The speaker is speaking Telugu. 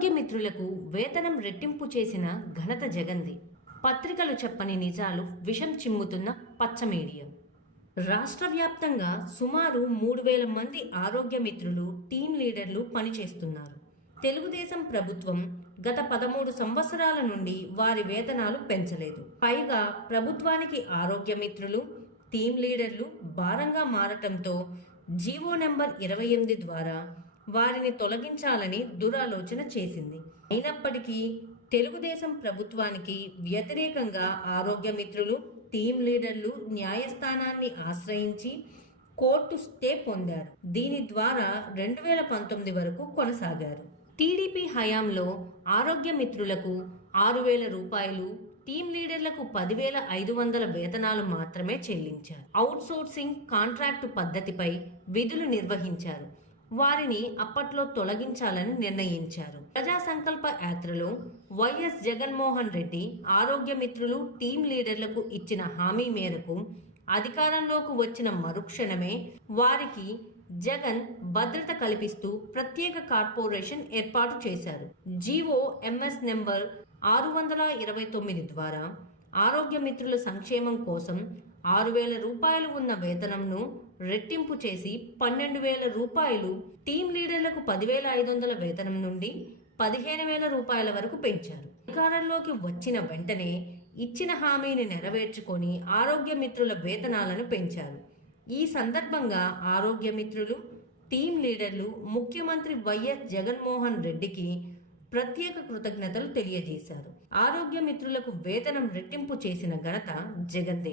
ఆరోగ్య మిత్రులకు వేతనం రెట్టింపు చేసిన ఘనత జగంది. పత్రికలు చెప్పని నిజాలు విషం చిమ్ముతున్న పచ్చ మీడియా రాష్ట్ర వ్యాప్తంగా సుమారు మూడు వేల మంది ఆరోగ్య మిత్రులు టీం లీడర్లు పనిచేస్తున్నారు. తెలుగుదేశం ప్రభుత్వం గత పదమూడు సంవత్సరాల నుండి వారి వేతనాలు పెంచలేదు. పైగా ప్రభుత్వానికి ఆరోగ్య మిత్రులు టీం లీడర్లు భారంగా మారటంతో జీవో నెంబర్ ఇరవై ఎనిమిది ద్వారా వారిని తొలగించాలని దురాలోచన చేసింది. అయినప్పటికీ తెలుగుదేశం ప్రభుత్వానికి వ్యతిరేకంగా ఆరోగ్య మిత్రులు టీం లీడర్లు న్యాయస్థానాన్ని ఆశ్రయించి కోర్టు స్టే పొందారు. దీని ద్వారా రెండు వేల పంతొమ్మిది వరకు కొనసాగారు. టీడీపీ హయాంలో ఆరోగ్య మిత్రులకు ఆరు వేల రూపాయలు టీం లీడర్లకు పదివేల ఐదు వందల వేతనాలు మాత్రమే చెల్లించారు. అవుట్సోర్సింగ్ కాంట్రాక్టు పద్ధతిపై విధులు నిర్వహించారు. వారిని అప్పట్లో తొలగించాలని నిర్ణయించారు. ప్రజా సంకల్ప యాత్రలో వైఎస్ జగన్మోహన్ రెడ్డి ఆరోగ్య మిత్రులు టీం లీడర్లకు ఇచ్చిన హామీ మేరకు అధికారంలోకి వచ్చిన మరుక్షణమే వారికి జగన్ భద్రత కల్పిస్తూ ప్రత్యేక కార్పొరేషన్ ఏర్పాటు చేశారు. జీవో ఎంఎస్ నెంబర్ ఆరు వందల ఇరవై తొమ్మిది ద్వారా ఆరోగ్య మిత్రుల సంక్షేమం కోసం ఆరు వేల రూపాయలు ఉన్న వేతనంను రెట్టింపు చేసి పన్నెండు వేల రూపాయలు టీం లీడర్లకు పదివేల ఐదు వందల వేతనం నుండి పదిహేను వేల రూపాయల వరకు పెంచారు. అధికారంలోకి వచ్చిన వెంటనే ఇచ్చిన హామీని నెరవేర్చుకొని ఆరోగ్య మిత్రుల వేతనాలను పెంచారు. ఈ సందర్భంగా ఆరోగ్య మిత్రులు టీం లీడర్లు ముఖ్యమంత్రి వైఎస్ జగన్మోహన్ రెడ్డికి ప్రత్యేక కృతజ్ఞతలు తెలియజేశారు. ఆరోగ్య మిత్రులకు వేతనం రెట్టింపు చేసిన ఘనత జగన్దే